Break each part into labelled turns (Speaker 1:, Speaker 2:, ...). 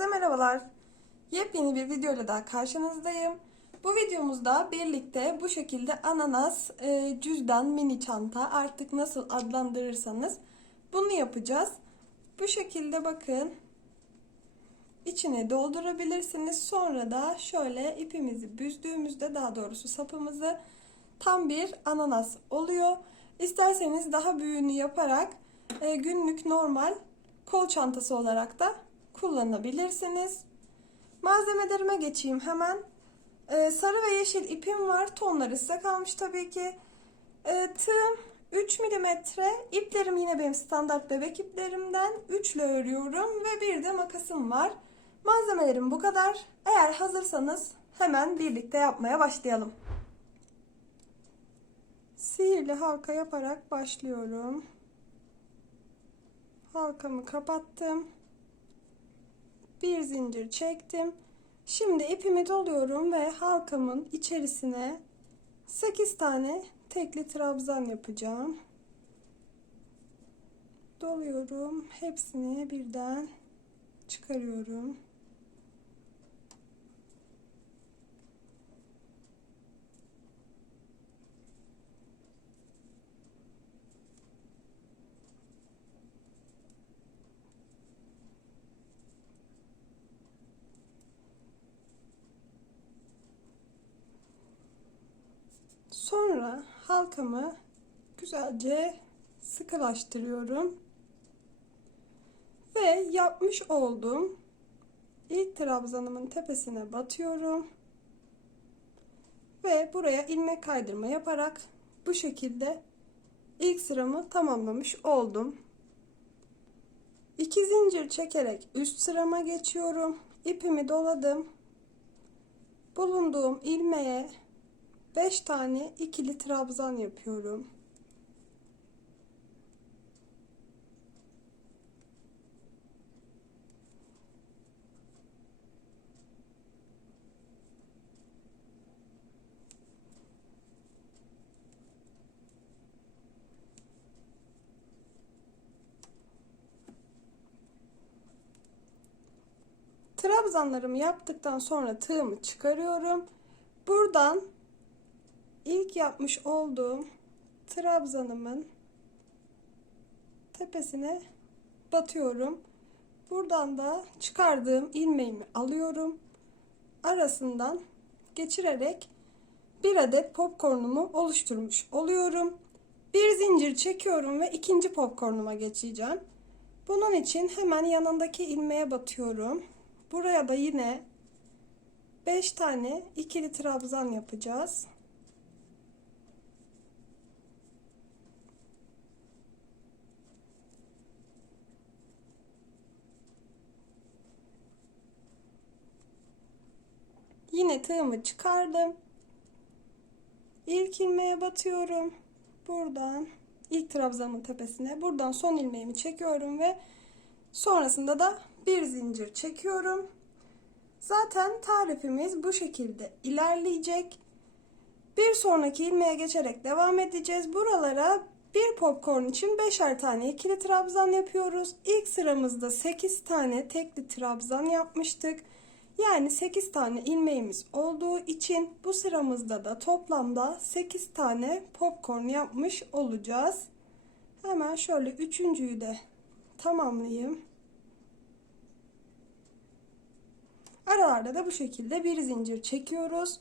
Speaker 1: Herkese merhabalar. Yepyeni bir videoyla daha karşınızdayım. Bu videomuzda birlikte bu şekilde ananas, e, cüzdan, mini çanta artık nasıl adlandırırsanız bunu yapacağız. Bu şekilde bakın içine doldurabilirsiniz. Sonra da şöyle ipimizi büzdüğümüzde daha doğrusu sapımızı tam bir ananas oluyor. İsterseniz daha büyüğünü yaparak e, günlük normal kol çantası olarak da kullanabilirsiniz. Malzemelerime geçeyim hemen. Ee, sarı ve yeşil ipim var. Tonları size kalmış tabii ki. Ee, tığım 3 mm. İplerim yine benim standart bebek iplerimden. 3 ile örüyorum ve bir de makasım var. Malzemelerim bu kadar. Eğer hazırsanız hemen birlikte yapmaya başlayalım. Sihirli halka yaparak başlıyorum. Halkamı kapattım. Bir zincir çektim. Şimdi ipimi doluyorum ve halkamın içerisine 8 tane tekli trabzan yapacağım. Doluyorum. Hepsini birden çıkarıyorum. Sonra halkamı güzelce sıkılaştırıyorum. Ve yapmış olduğum ilk trabzanımın tepesine batıyorum. Ve buraya ilmek kaydırma yaparak bu şekilde ilk sıramı tamamlamış oldum. İki zincir çekerek üst sırama geçiyorum. İpimi doladım. Bulunduğum ilmeğe 5 tane ikili trabzan yapıyorum. Trabzanlarımı yaptıktan sonra tığımı çıkarıyorum. Buradan ilk yapmış olduğum trabzanımın tepesine batıyorum. Buradan da çıkardığım ilmeğimi alıyorum. Arasından geçirerek bir adet popcornumu oluşturmuş oluyorum. Bir zincir çekiyorum ve ikinci popcornuma geçeceğim. Bunun için hemen yanındaki ilmeğe batıyorum. Buraya da yine 5 tane ikili trabzan yapacağız. Yine tığımı çıkardım. İlk ilmeğe batıyorum. Buradan ilk trabzanın tepesine. Buradan son ilmeğimi çekiyorum ve sonrasında da bir zincir çekiyorum. Zaten tarifimiz bu şekilde ilerleyecek. Bir sonraki ilmeğe geçerek devam edeceğiz. Buralara bir popcorn için 5'er tane ikili trabzan yapıyoruz. İlk sıramızda 8 tane tekli trabzan yapmıştık. Yani 8 tane ilmeğimiz olduğu için bu sıramızda da toplamda 8 tane popcorn yapmış olacağız. Hemen şöyle üçüncüyü de tamamlayayım. Aralarda da bu şekilde bir zincir çekiyoruz.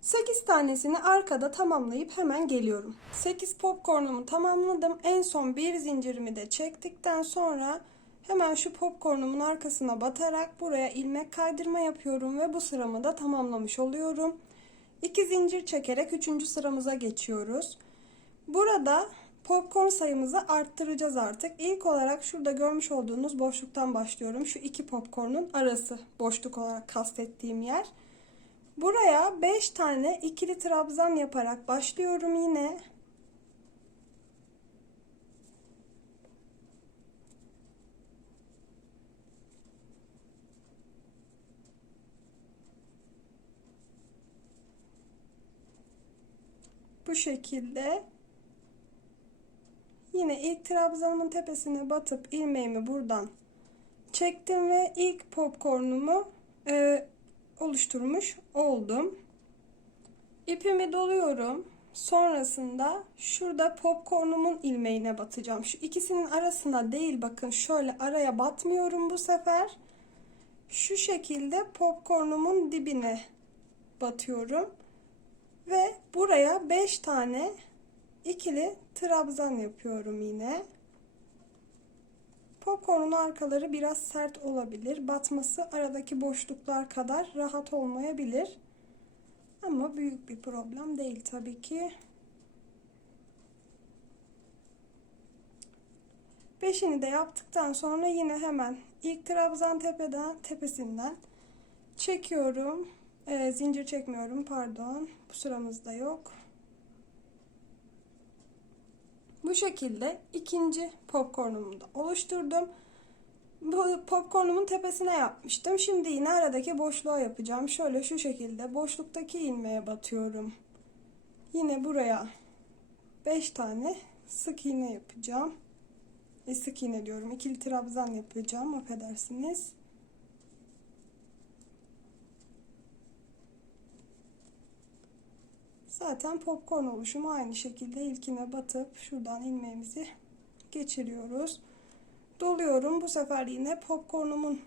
Speaker 1: 8 tanesini arkada tamamlayıp hemen geliyorum. 8 popcornumu tamamladım. En son bir zincirimi de çektikten sonra hemen şu popcornumun arkasına batarak buraya ilmek kaydırma yapıyorum ve bu sıramı da tamamlamış oluyorum. 2 zincir çekerek 3. sıramıza geçiyoruz. Burada popcorn sayımızı arttıracağız artık. İlk olarak şurada görmüş olduğunuz boşluktan başlıyorum. Şu iki popcornun arası boşluk olarak kastettiğim yer. Buraya 5 tane ikili trabzan yaparak başlıyorum yine. Bu şekilde yine ilk trabzanımın tepesine batıp ilmeğimi buradan çektim ve ilk popcornumu e, oluşturmuş oldum. İpimi doluyorum. Sonrasında şurada popcornumun ilmeğine batacağım. Şu ikisinin arasında değil bakın şöyle araya batmıyorum bu sefer. Şu şekilde popcornumun dibine batıyorum. Ve buraya 5 tane ikili trabzan yapıyorum yine. Popcornun arkaları biraz sert olabilir. Batması aradaki boşluklar kadar rahat olmayabilir. Ama büyük bir problem değil tabii ki. Beşini de yaptıktan sonra yine hemen ilk trabzan tepeden tepesinden çekiyorum. Ee, zincir çekmiyorum pardon. Bu sıramızda yok. Bu şekilde ikinci popcornumu da oluşturdum. Bu popcornumun tepesine yapmıştım. Şimdi yine aradaki boşluğa yapacağım. Şöyle şu şekilde boşluktaki ilmeğe batıyorum. Yine buraya 5 tane sık iğne yapacağım. E, sık iğne diyorum. İkili trabzan yapacağım. Affedersiniz. Zaten popcorn oluşumu aynı şekilde ilkine batıp şuradan ilmeğimizi geçiriyoruz. Doluyorum. Bu sefer yine popcornumun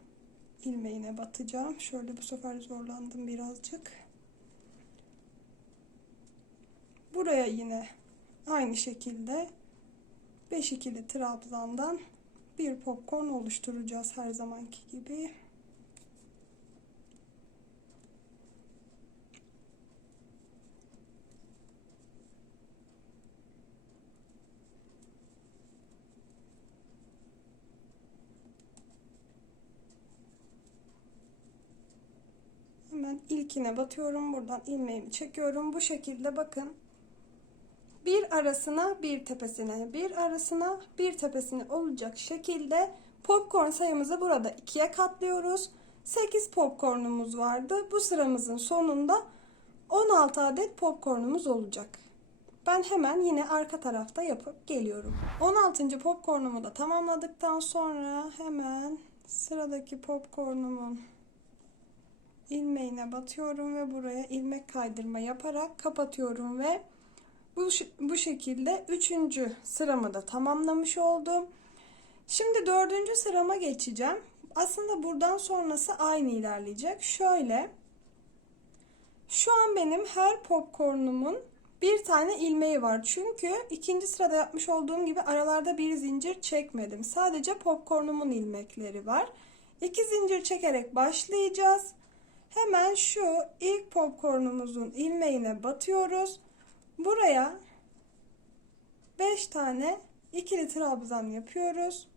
Speaker 1: ilmeğine batacağım. Şöyle bu sefer zorlandım birazcık. Buraya yine aynı şekilde 5 ikili trabzandan bir popcorn oluşturacağız her zamanki gibi. İlkine batıyorum. Buradan ilmeğimi çekiyorum. Bu şekilde bakın. Bir arasına bir tepesine, bir arasına bir tepesine olacak şekilde popcorn sayımızı burada ikiye katlıyoruz. 8 popcornumuz vardı. Bu sıramızın sonunda 16 adet popcornumuz olacak. Ben hemen yine arka tarafta yapıp geliyorum. 16. popcornumu da tamamladıktan sonra hemen sıradaki popcornumun ilmeğine batıyorum ve buraya ilmek kaydırma yaparak kapatıyorum ve bu, bu şekilde üçüncü sıramı da tamamlamış oldum. Şimdi dördüncü sırama geçeceğim. Aslında buradan sonrası aynı ilerleyecek. Şöyle. Şu an benim her popcornumun bir tane ilmeği var. Çünkü ikinci sırada yapmış olduğum gibi aralarda bir zincir çekmedim. Sadece popcornumun ilmekleri var. İki zincir çekerek başlayacağız. Hemen şu ilk popcornumuzun ilmeğine batıyoruz. Buraya 5 tane ikili trabzan yapıyoruz.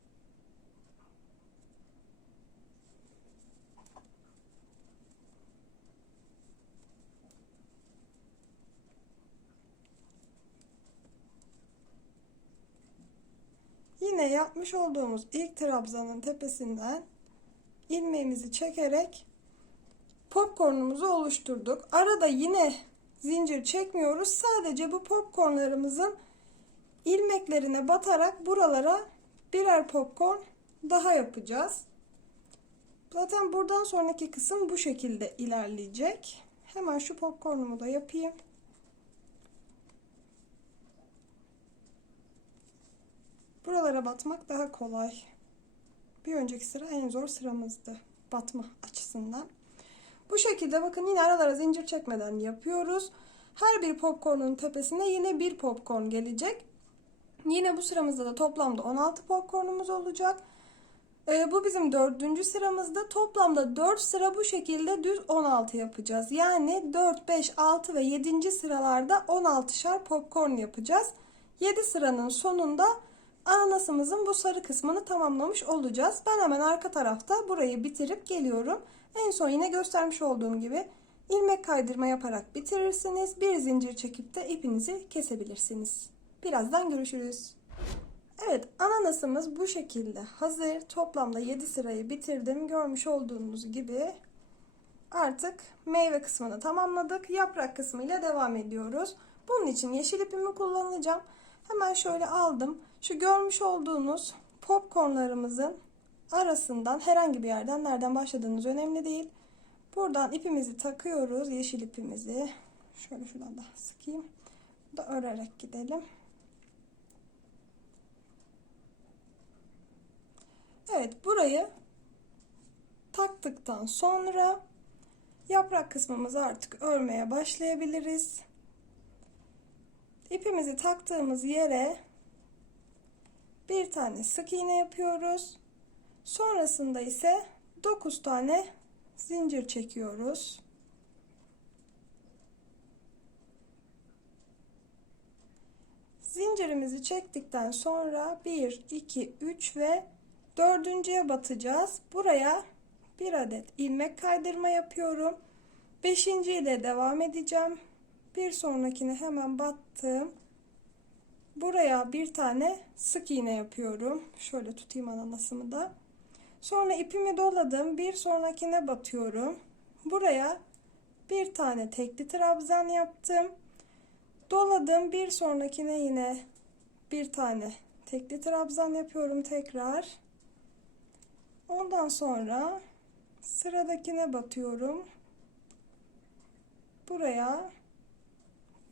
Speaker 1: Yine yapmış olduğumuz ilk trabzanın tepesinden ilmeğimizi çekerek popcornumuzu oluşturduk. Arada yine zincir çekmiyoruz. Sadece bu popcornlarımızın ilmeklerine batarak buralara birer popcorn daha yapacağız. Zaten buradan sonraki kısım bu şekilde ilerleyecek. Hemen şu popcornumu da yapayım. Buralara batmak daha kolay. Bir önceki sıra en zor sıramızdı. Batma açısından. Bu şekilde bakın yine aralara zincir çekmeden yapıyoruz. Her bir popcornun tepesine yine bir popcorn gelecek. Yine bu sıramızda da toplamda 16 popcornumuz olacak. Ee, bu bizim dördüncü sıramızda. Toplamda 4 sıra bu şekilde düz 16 yapacağız. Yani 4, 5, 6 ve 7. sıralarda 16'şar popcorn yapacağız. 7 sıranın sonunda ananasımızın bu sarı kısmını tamamlamış olacağız. Ben hemen arka tarafta burayı bitirip geliyorum. En son yine göstermiş olduğum gibi ilmek kaydırma yaparak bitirirsiniz. Bir zincir çekip de ipinizi kesebilirsiniz. Birazdan görüşürüz. Evet ananasımız bu şekilde hazır. Toplamda 7 sırayı bitirdim. Görmüş olduğunuz gibi artık meyve kısmını tamamladık. Yaprak kısmıyla devam ediyoruz. Bunun için yeşil ipimi kullanacağım. Hemen şöyle aldım. Şu görmüş olduğunuz popcornlarımızın arasından herhangi bir yerden nereden başladığınız önemli değil. Buradan ipimizi takıyoruz. Yeşil ipimizi. Şöyle şuradan da sıkayım. Da örerek gidelim. Evet burayı taktıktan sonra yaprak kısmımızı artık örmeye başlayabiliriz. İpimizi taktığımız yere bir tane sık iğne yapıyoruz. Sonrasında ise 9 tane zincir çekiyoruz. Zincirimizi çektikten sonra 1, 2, 3 ve dördüncüye batacağız. Buraya bir adet ilmek kaydırma yapıyorum. Beşinci ile devam edeceğim. Bir sonrakine hemen battım. Buraya bir tane sık iğne yapıyorum. Şöyle tutayım ananasımı da. Sonra ipimi doladım. Bir sonrakine batıyorum. Buraya bir tane tekli trabzan yaptım. Doladım. Bir sonrakine yine bir tane tekli trabzan yapıyorum tekrar. Ondan sonra sıradakine batıyorum. Buraya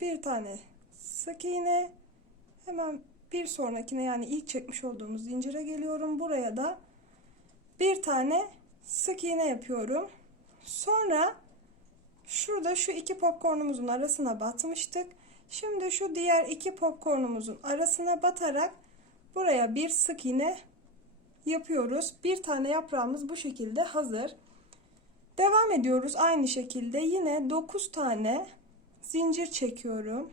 Speaker 1: bir tane sık iğne hemen bir sonrakine yani ilk çekmiş olduğumuz zincire geliyorum. Buraya da bir tane sık iğne yapıyorum. Sonra şurada şu iki popcornumuzun arasına batmıştık. Şimdi şu diğer iki popcornumuzun arasına batarak buraya bir sık iğne yapıyoruz. Bir tane yaprağımız bu şekilde hazır. Devam ediyoruz aynı şekilde yine 9 tane zincir çekiyorum.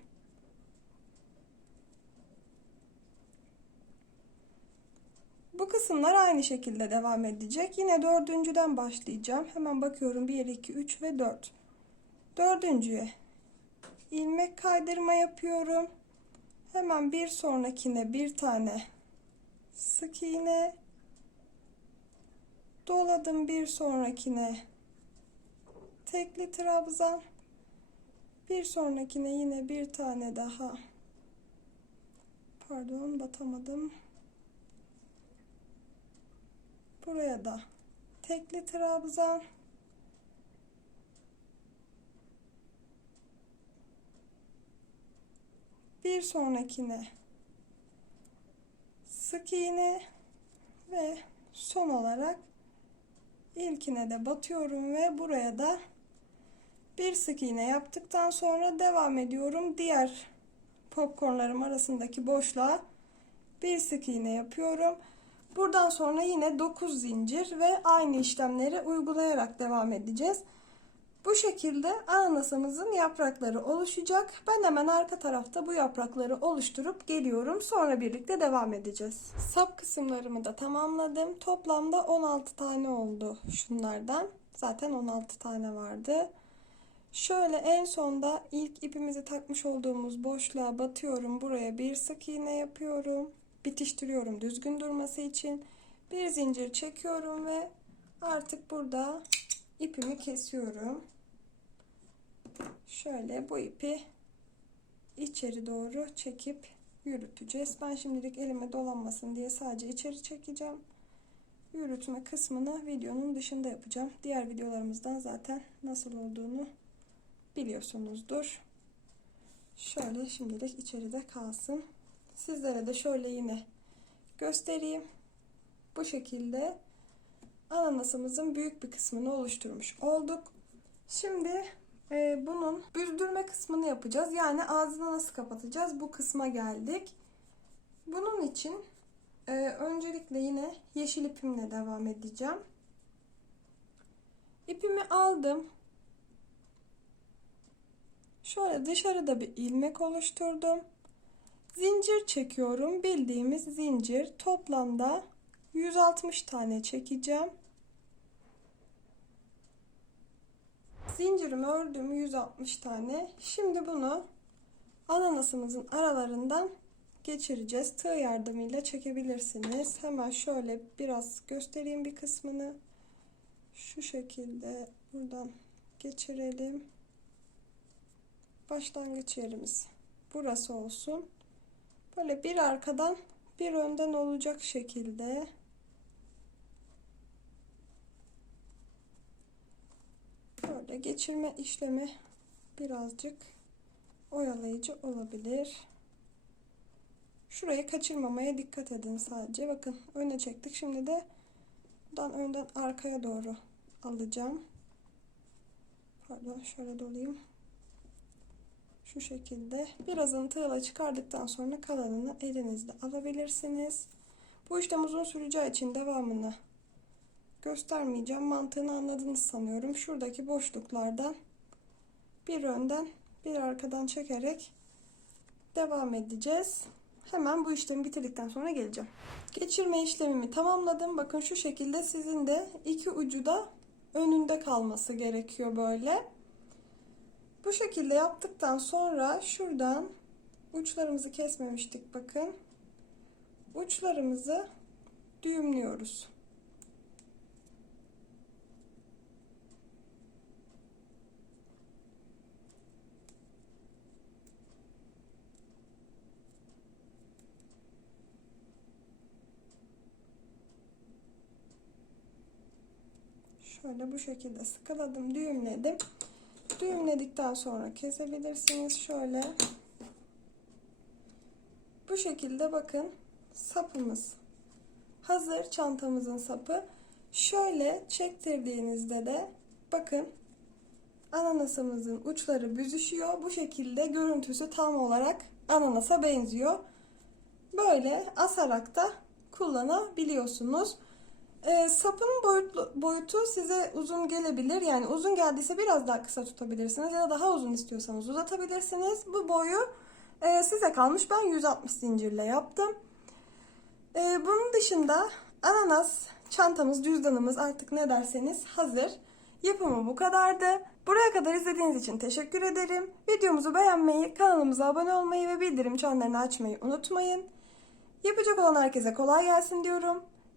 Speaker 1: Bu kısımlar aynı şekilde devam edecek. Yine dördüncüden başlayacağım. Hemen bakıyorum 1, 2, 3 ve 4. Dördüncüye ilmek kaydırma yapıyorum. Hemen bir sonrakine bir tane sık iğne doladım bir sonrakine tekli trabzan bir sonrakine yine bir tane daha pardon batamadım buraya da tekli trabzan. Bir sonrakine sık iğne ve son olarak ilkine de batıyorum ve buraya da bir sık iğne yaptıktan sonra devam ediyorum. Diğer popcornlarım arasındaki boşluğa bir sık iğne yapıyorum buradan sonra yine 9 zincir ve aynı işlemleri uygulayarak devam edeceğiz bu şekilde ananasımızın yaprakları oluşacak. Ben hemen arka tarafta bu yaprakları oluşturup geliyorum. Sonra birlikte devam edeceğiz. Sap kısımlarımı da tamamladım. Toplamda 16 tane oldu şunlardan. Zaten 16 tane vardı. Şöyle en sonda ilk ipimizi takmış olduğumuz boşluğa batıyorum. Buraya bir sık iğne yapıyorum. Bitiştiriyorum düzgün durması için. Bir zincir çekiyorum ve artık burada ipimi kesiyorum. Şöyle bu ipi içeri doğru çekip yürüteceğiz. Ben şimdilik elime dolanmasın diye sadece içeri çekeceğim. Yürütme kısmını videonun dışında yapacağım. Diğer videolarımızdan zaten nasıl olduğunu biliyorsunuzdur. Şöyle şimdilik içeride kalsın. Sizlere de şöyle yine göstereyim. Bu şekilde ananasımızın büyük bir kısmını oluşturmuş olduk. Şimdi e, bunun büzdürme kısmını yapacağız. Yani ağzını nasıl kapatacağız? Bu kısma geldik. Bunun için e, öncelikle yine yeşil ipimle devam edeceğim. İpimi aldım. Şöyle dışarıda bir ilmek oluşturdum. Zincir çekiyorum. Bildiğimiz zincir toplamda 160 tane çekeceğim. Zincirimi ördüm 160 tane. Şimdi bunu ananasımızın aralarından geçireceğiz. Tığ yardımıyla çekebilirsiniz. Hemen şöyle biraz göstereyim bir kısmını. Şu şekilde buradan geçirelim. Başlangıç yerimiz burası olsun. Böyle bir arkadan bir önden olacak şekilde böyle geçirme işlemi birazcık oyalayıcı olabilir. Şurayı kaçırmamaya dikkat edin sadece. Bakın öne çektik. Şimdi de buradan önden arkaya doğru alacağım. Pardon şöyle dolayım. Şu şekilde birazını tığla çıkardıktan sonra kalanını elinizle alabilirsiniz. Bu işlem uzun süreceği için devamını göstermeyeceğim. Mantığını anladınız sanıyorum. Şuradaki boşluklardan bir önden bir arkadan çekerek devam edeceğiz. Hemen bu işlemi bitirdikten sonra geleceğim. Geçirme işlemimi tamamladım. Bakın şu şekilde sizin de iki ucu da önünde kalması gerekiyor böyle. Bu şekilde yaptıktan sonra şuradan uçlarımızı kesmemiştik bakın. Uçlarımızı düğümlüyoruz. Şöyle bu şekilde sıkaladım, düğümledim. Düğümledikten sonra kesebilirsiniz. Şöyle. Bu şekilde bakın sapımız hazır. Çantamızın sapı. Şöyle çektirdiğinizde de bakın ananasımızın uçları büzüşüyor. Bu şekilde görüntüsü tam olarak ananasa benziyor. Böyle asarak da kullanabiliyorsunuz. E, sapın boyutlu, boyutu size uzun gelebilir. Yani uzun geldiyse biraz daha kısa tutabilirsiniz ya da daha uzun istiyorsanız uzatabilirsiniz. Bu boyu e, size kalmış. Ben 160 zincirle yaptım. E, bunun dışında ananas çantamız, cüzdanımız artık ne derseniz hazır. Yapımı bu kadardı. Buraya kadar izlediğiniz için teşekkür ederim. Videomuzu beğenmeyi, kanalımıza abone olmayı ve bildirim çanlarını açmayı unutmayın. Yapacak olan herkese kolay gelsin diyorum.